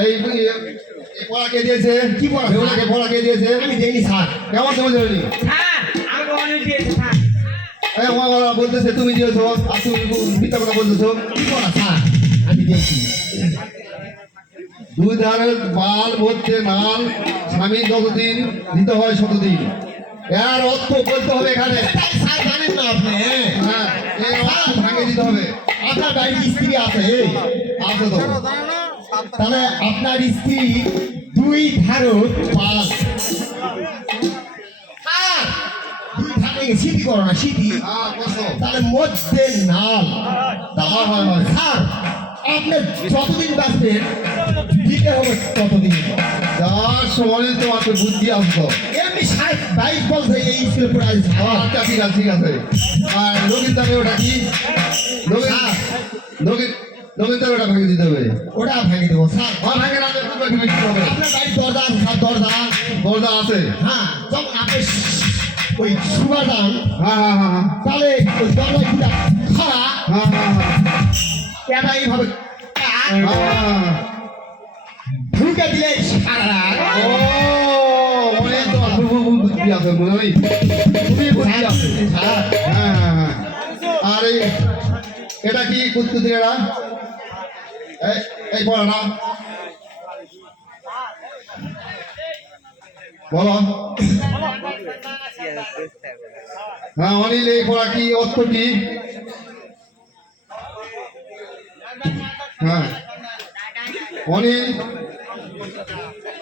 এই পড়া কে দিয়েছে? কি পড়া? পড়া কে দিয়েছে? আমি দেইনি স্যার। কেমন হ্যাঁ দিয়েছে হ্যাঁ বলতেছে তুমি দিয়েছ আর তুমি মিথ্যা কথা বলতেছো। কি পড়া স্যার? আমি দেখছি দুই ধারের মাল মধ্যে মাল স্বামী যতদিন দিতে হয় ততদিন এর অর্থ বলতে হবে এখানে। স্যার জানেন না আপনি হ্যাঁ? হ্যাঁ অর্থ ভাঙে দিতে হবে। আপনার বাড়ির স্ত্রী আছে আছে তো। তাহলে আপনার স্ত্রী দুই ধারক পাঁচ আর দুই ধারে স্মৃতি করো না স্মৃতি তাহলে মধ্যে নাল। স্যার আপনি যতদিন বাঁচবেন দিতে হবে ততদিন। যার সময় তোমার বুদ্ধি আসতো এমনি ষাট বাইশ বলছে এই স্কুলে পড়ে আচ্ছা ঠিক আছে ঠিক আছে। আর নবীন ওটা কি? নবীন নবীন নবীন তাকে ওটা ভেঙে দিতে হবে। ওটা ভেঙে দেবো স্যার। ভেঙে না দিলে খুব ভেঙে দিতে হবে। আপনার বাড়ির দরজা আছে স্যার দরজা। দরজা আছে। হ্যাঁ যখন আপনি ওই সুবা যান হ্যাঁ হ্যাঁ হ্যাঁ হ্যাঁ। তাহলে ওই দরজা খুলে খাড়া হ্যাঁ হ্যাঁ হ্যাঁ। এটা এইভাবে হ্যাঁ ঢুকে দিলে সারা ও অনেক তো অপূর্ব বুদ্ধি আছে মনে হয়? খুবই বুদ্ধি আছে। স্যার। হ্যাঁ হ্যাঁ হ্যাঁ। এটা কি কুত্তুতি এটা এই এই পড়াটা বলো হ্যাঁ অনিল এই পড়া কি অর্থ কি হ্যাঁ অনিল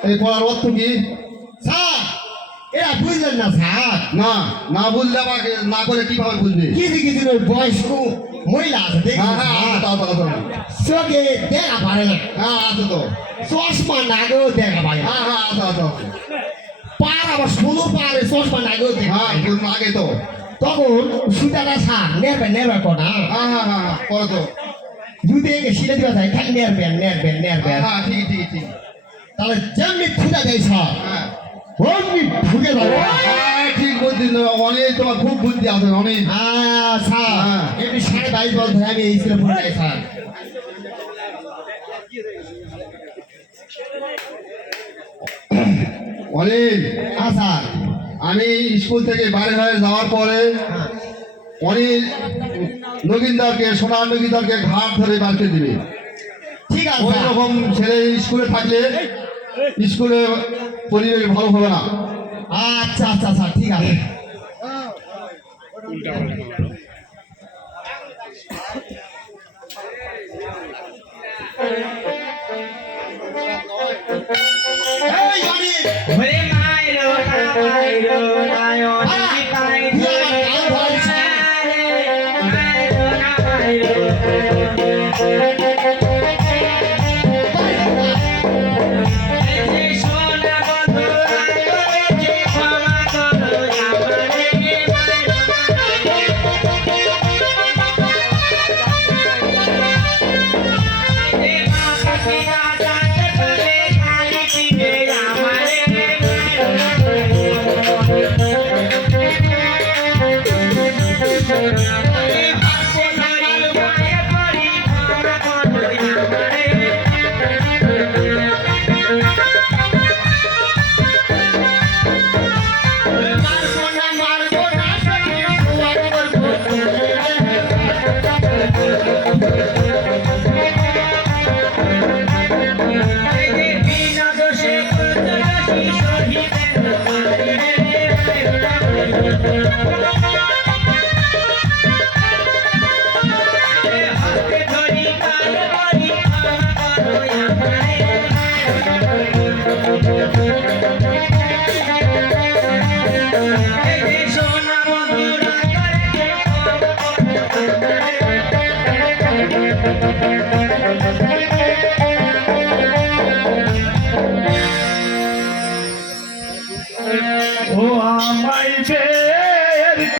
এই পড়ার অর্থ কি স্যার এরা বুঝলেন না স্যার? না না বুঝলে আমাকে না করে কীভাবে বুঝবে? কিছু কিছু ওই বয়স্ক মহিলা আছে দেখি হ্যাঁ হ্যাঁ। চোখে দেখা পারে না। হ্যাঁ আছে তো। চশমা নাগেও দেখা পারে হ্যাঁ হ্যাঁ আছে আছে। পার আবার ষোলো পারে চশমা নাগেও দেখা হ্যাঁ আগে তো। তখন সুতাটা স্যার নেবে নেবে কটা? হ্যাঁ হ্যাঁ হ্যাঁ হ্যাঁ পরে তো। যদি একে সিলে দিবা যায় খালি নেরবেন নেরবেন নেরবেন হ্যাঁ ঠিক ঠিক ঠিক। তাহলে যেমনি খুঁজা স্যার। হ্যাঁ। অমনি ঢুকে যাবে। হ্যাঁ, ঠিক বুদ্ধি অনেক তোমার খুব বুদ্ধি আছে অনেক। হ্যাঁ স্যার। হ্যাঁ। এমনি সাড়ে বাইশ বছর ধরে আমি এই স্কুলে স্যার। অনিল হ্যাঁ স্যার। আমি স্কুল থেকে বাইরে হয়ে যাওয়ার পরে অনিল নগিনদারকে সোনার নগিনদারকে ঘাট ধরে বাড়তে দিবে। ঠিক আছে ওই রকম ছেলে স্কুলে থাকলে স্কুলে পরিবেশ ভালো হবে না। আচ্ছা আচ্ছা আচ্ছা ঠিক আছে। এই এই সোনা